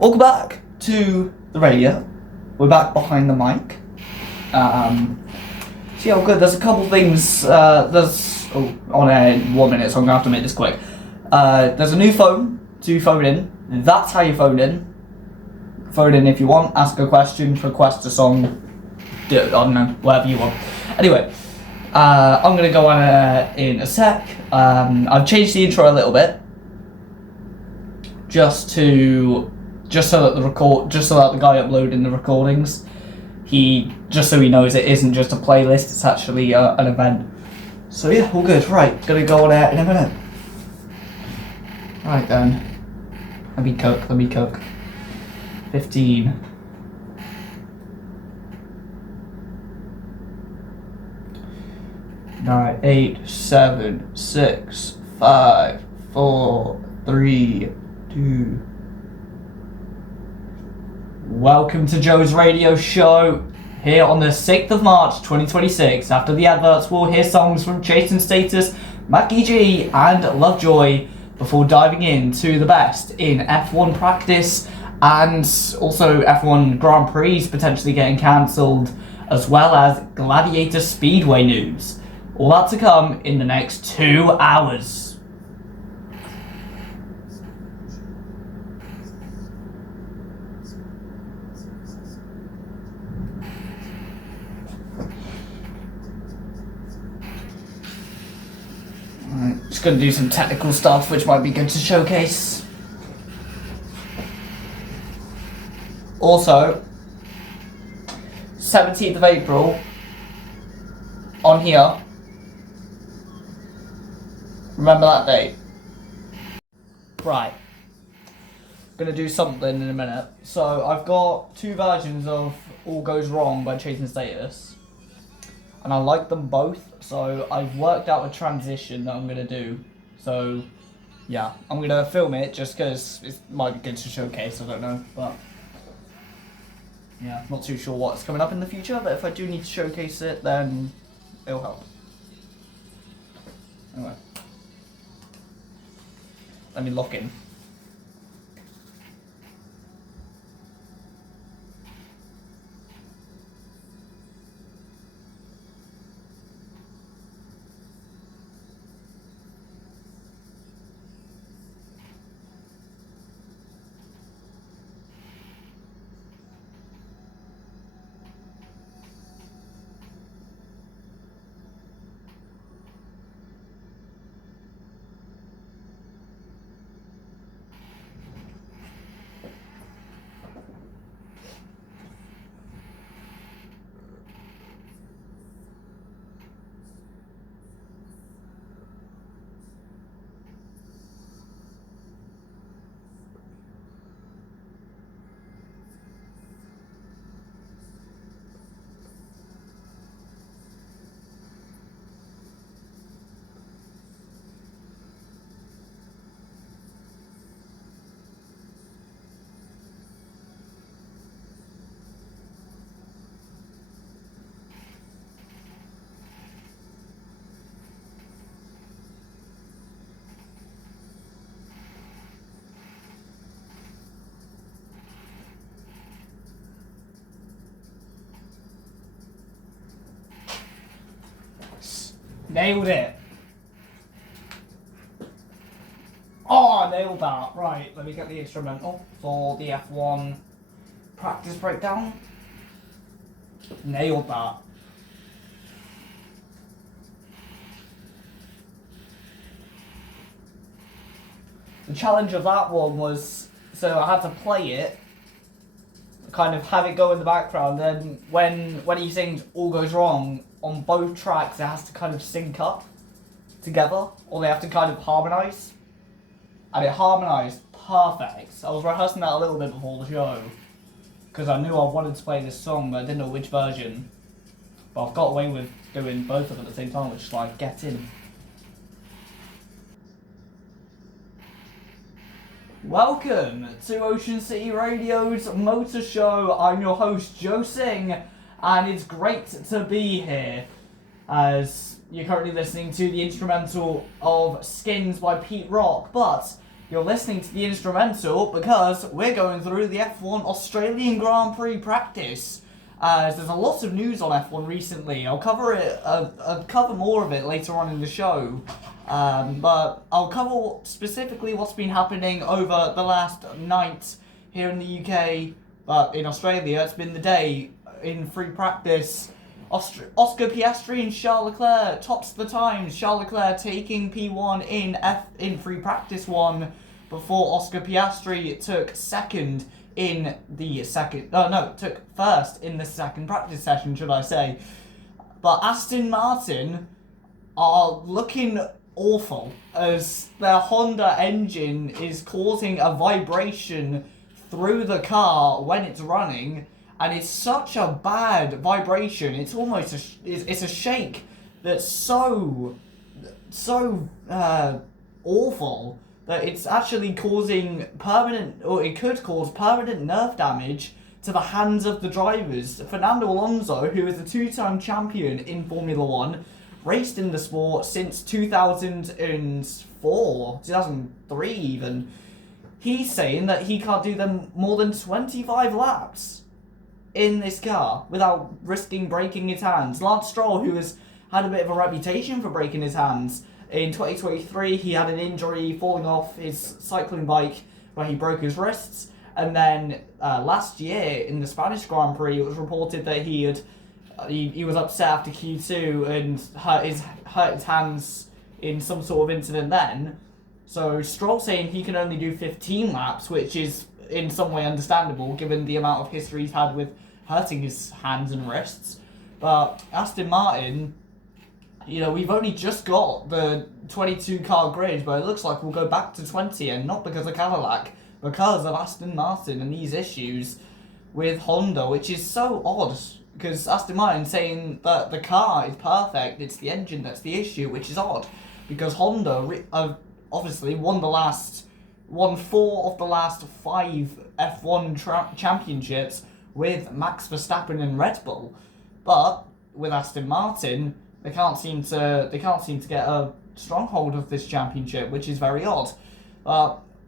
Welcome back to the radio. We're back behind the mic. See how good. There's a couple things. On air in 1 minute, so I'm gonna have to make this quick. There's a new phone to phone in. That's how you phone in. Phone in if you want. Ask a question. Request a song. I don't know. Whatever you want. Anyway, I'm gonna go on in a sec. I've changed the intro a little bit, just so that the guy uploading the recordings, so he knows it isn't just a playlist, it's actually an event. So yeah, all good. Right, gonna go on air in a minute. Right then, let me cook. 15. Nine, 8, 7, 6, 5, 4, 3, 2. Welcome to Joe's radio show. Here on the 6th of March 2026. After the adverts, we'll hear songs from Chase and Status, Mackie G, and Lovejoy before diving into the best in F1 practice and also F1 Grand Prix potentially getting cancelled, as well as Gladiator Speedway news. All that to come in the next 2 hours. Just gonna do some technical stuff which might be good to showcase. Also, 17th of April, on here, remember that date? Right. Gonna do something in a minute. So I've got 2 versions of All Goes Wrong by Chase and Status, and I like them both, so I've worked out a transition that I'm gonna do. So yeah, I'm gonna film it just because it might be good to showcase, I don't know, but yeah, not too sure what's coming up in the future, but if I do need to showcase it, then it'll help. Anyway, let me lock in. Nailed it. Oh, I nailed that. Right, let me get the instrumental for the F1 practice breakdown. Nailed that. The challenge of that one was, so I had to play it, kind of have it go in the background, then when he sings All Goes Wrong, on both tracks it has to kind of sync up together, or they have to kind of harmonise. And it harmonised perfect. I was rehearsing that a little bit before the show, because I knew I wanted to play this song, but I didn't know which version. But I've got away with doing both of them at the same time, which is like, get in. Welcome to Ocean City Radio's Motor Show. I'm your host, Joe Singh, and it's great to be here as you're currently listening to the instrumental of Skins by Pete Rock. But You're listening to the instrumental because we're going through the F1 Australian Grand Prix practice. There's a lot of news on F1 recently. I'll cover it. I'll cover more of it later on in the show. But I'll cover specifically what's been happening over the last night here in the UK. But in Australia, it's been the day in free practice. Oscar Piastri and Charles Leclerc tops the times. Charles Leclerc taking P1 in free practice 1 before Oscar Piastri took second in the second. Took first in the second practice session, should I say. But Aston Martin are looking awful as their Honda engine is causing a vibration through the car when it's running. And it's such a bad vibration. It's almost it's a shake that's so awful that it's actually causing it could cause permanent nerve damage to the hands of the drivers. Fernando Alonso, who is a 2-time champion in Formula One, raced in the sport since 2004, 2003 even. He's saying that he can't do them more than 25 laps in this car without risking breaking his hands. Lance Stroll, who has had a bit of a reputation for breaking his hands, in 2023 he had an injury falling off his cycling bike where he broke his wrists, and then last year in the Spanish Grand Prix it was reported that he was upset after Q2 and hurt his hands in some sort of incident then. So Stroll saying he can only do 15 laps, which is in some way understandable given the amount of history he's had with hurting his hands and wrists. But Aston Martin, we've only just got the 22 car grid, but it looks like we'll go back to 20, and not because of Cadillac, because of Aston Martin and these issues with Honda, which is so odd because Aston Martin saying that the car is perfect, it's the engine that's the issue, which is odd because Honda obviously won 4 of the last 5 F1 championships with Max Verstappen and Red Bull, but with Aston Martin, they can't seem to get a stronghold of this championship, which is very odd.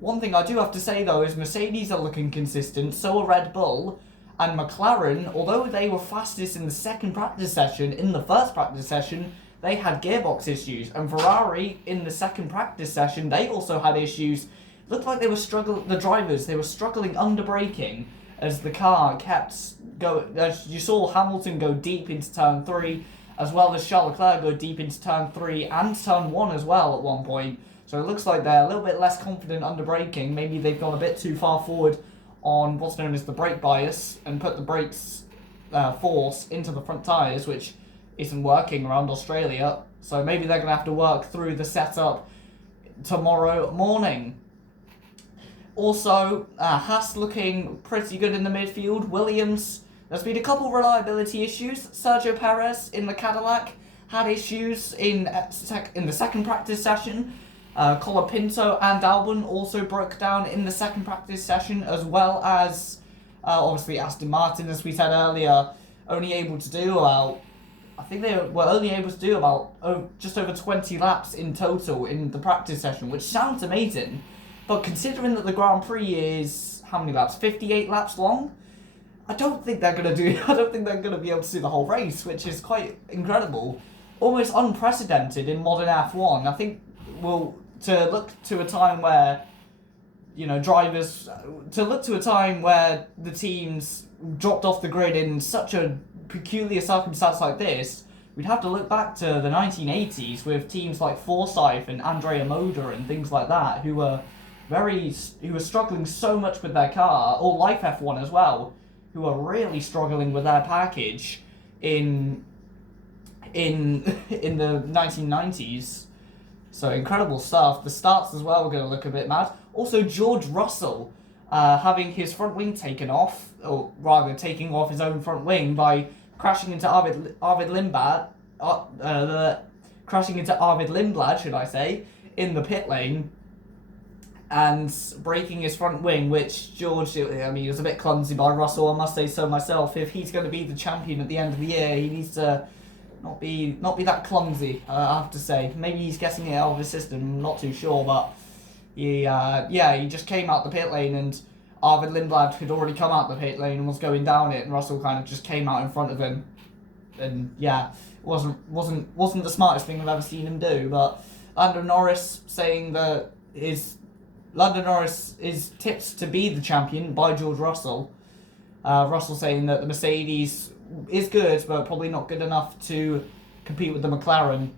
One thing I do have to say though is Mercedes are looking consistent, so are Red Bull, and McLaren, although they were fastest in the second practice session, in the first practice session they had gearbox issues, and Ferrari in the second practice session they also had issues. Looked like they were struggling under braking as the car kept going. As you saw Hamilton go deep into turn 3, as well as Charles Leclerc go deep into turn 3 and turn 1 as well at one point. So it looks like they're a little bit less confident under braking. Maybe they've gone a bit too far forward on what's known as the brake bias and put the brakes force into the front tyres, which isn't working around Australia. So maybe they're going to have to work through the setup tomorrow morning. Also, Haas looking pretty good in the midfield. Williams, there's been a couple reliability issues. Sergio Perez in the Cadillac had issues in the second practice session. Colapinto and Albon also broke down in the second practice session, as well as obviously Aston Martin, as we said earlier, only able to do about just over 20 laps in total in the practice session, which sounds amazing. But considering that the Grand Prix is how many laps? 58 laps long. I don't think they're gonna be able to do the whole race, which is quite incredible, almost unprecedented in modern F1. I think to look to a time where the teams dropped off the grid in such a peculiar circumstance like this, we'd have to look back to the 1980s with teams like Forsyth and Andrea Moda and things like that, who were struggling so much with their car, or Life F1 as well, who are really struggling with their package in the 1990s. So incredible stuff. The starts as well are going to look a bit mad. Also, George Russell having his front wing taken off, or rather taking off his own front wing by crashing into Arvid Lindblad, should I say, in the pit lane, and breaking his front wing, which George, he was a bit clumsy by Russell, I must say so myself. If he's going to be the champion at the end of the year, he needs to not be that clumsy, I have to say. Maybe he's getting it out of his system, I'm not too sure, but He just came out the pit lane, and Arvid Lindblad had already come out the pit lane and was going down it, and Russell kind of just came out in front of him. And yeah, wasn't the smartest thing I've ever seen him do. But Lando Norris saying that Lando Norris is tipped to be the champion by George Russell. Russell saying that the Mercedes is good, but probably not good enough to compete with the McLaren.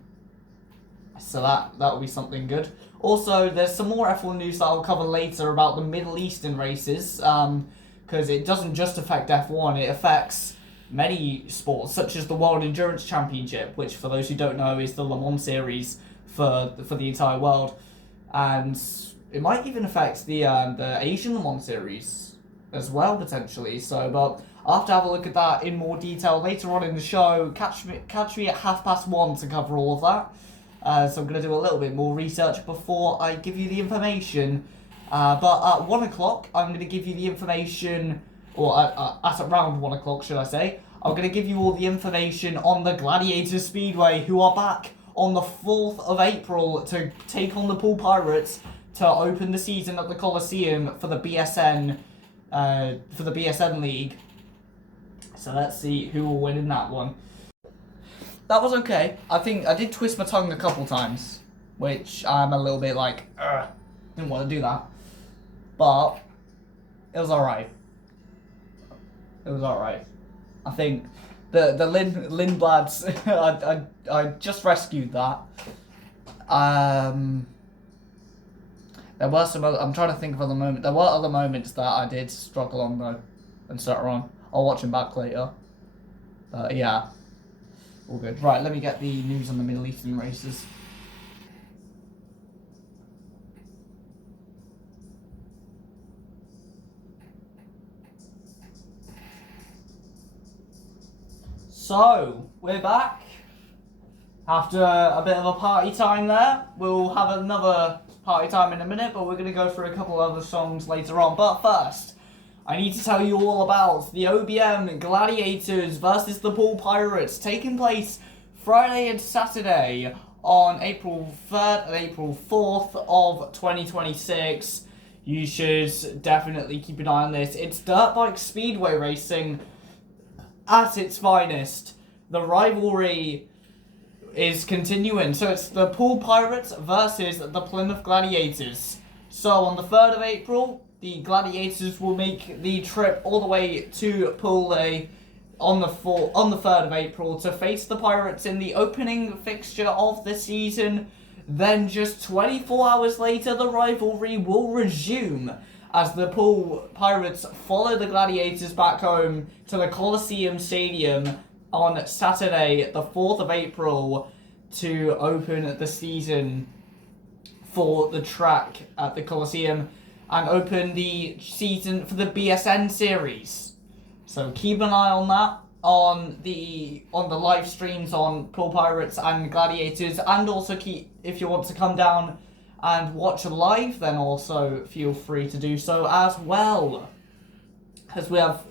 So that will be something good. Also, there's some more F1 news that I'll cover later about the Middle Eastern races, because it doesn't just affect F1, it affects many sports, such as the World Endurance Championship, which, for those who don't know, is the Le Mans series for the entire world. And it might even affect the Asian Le Mans series as well, potentially. So, but I'll have to have a look at that in more detail later on in the show. Catch me at 1:30 to cover all of that. So I'm going to do a little bit more research before I give you the information. But at 1 o'clock, I'm going to give you the information, or at around 1 o'clock, should I say. I'm going to give you all the information on the Gladiator Speedway, who are back on the 4th of April to take on the Poole Pirates to open the season at the Coliseum for the BSN League. So let's see who will win in that one. That was okay. I think I did twist my tongue a couple times, which I'm a little bit like, didn't want to do that. But it was alright. It was alright. I think the Lindblads, I just rescued that. There were some other, I'm trying to think of other moments. There were other moments that I did struggle on though, and start on. I'll watch them back later. Yeah. All good. Right, let me get the news on the Middle Eastern races. So, we're back. After a bit of a party time there. We'll have another party time in a minute, but we're going to go through a couple other songs later on. But first, I need to tell you all about the OBM Gladiators versus the Poole Pirates, taking place Friday and Saturday on April 3rd and April 4th of 2026. You should definitely keep an eye on this. It's dirt bike speedway racing at its finest. The rivalry is continuing. So it's the Poole Pirates versus the Plymouth Gladiators. So on the 3rd of April, the Gladiators will make the trip all the way to Poole on the 3rd of April to face the Pirates in the opening fixture of the season. Then just 24 hours later, the rivalry will resume as the Poole Pirates follow the Gladiators back home to the Coliseum Stadium on Saturday, the 4th of April, to open the season for the track at the Coliseum and open the season for the BSN series. So keep an eye on that on the live streams on Poole Pirates and Gladiators, and also if you want to come down and watch live, then also feel free to do so as well. As we have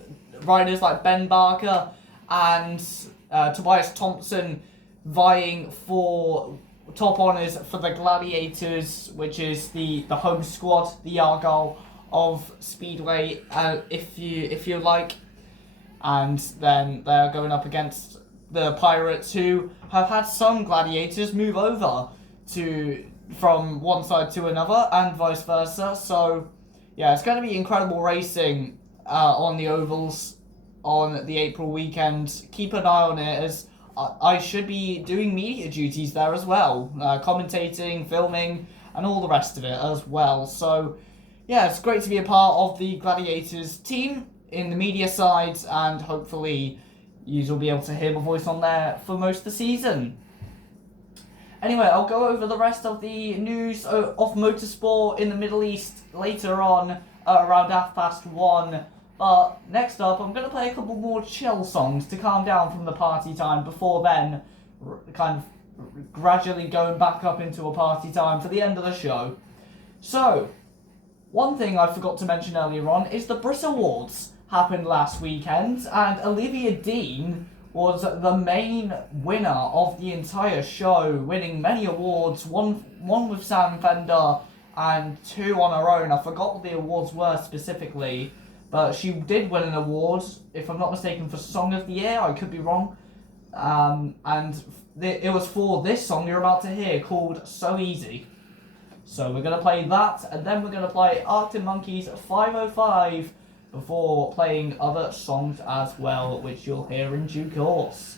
riders like Ben Barker and Tobias Thompson vying for top honours for the Gladiators, which is the home squad, the Argyle of Speedway, if you like. And then they're going up against the Pirates, who have had some Gladiators move over from one side to another, and vice versa. So yeah, it's going to be incredible racing on the ovals on the April weekend. Keep an eye on it, as I should be doing media duties there as well, commentating, filming, and all the rest of it as well. So yeah, it's great to be a part of the Gladiators team in the media side, and hopefully you'll be able to hear my voice on there for most of the season. Anyway, I'll go over the rest of the news of motorsport in the Middle East later on, around 1:30. But next up, I'm going to play a couple more chill songs to calm down from the party time before then kind of gradually going back up into a party time for the end of the show. So, one thing I forgot to mention earlier on is the Brit Awards happened last weekend, and Olivia Dean was the main winner of the entire show, winning many awards, one with Sam Fender and 2 on her own. I forgot what the awards were specifically, but she did win an award, if I'm not mistaken, for Song of the Year. I could be wrong. And it was for this song you're about to hear called So Easy. So we're going to play that, and then we're going to play Arctic Monkeys 505 before playing other songs as well, which you'll hear in due course.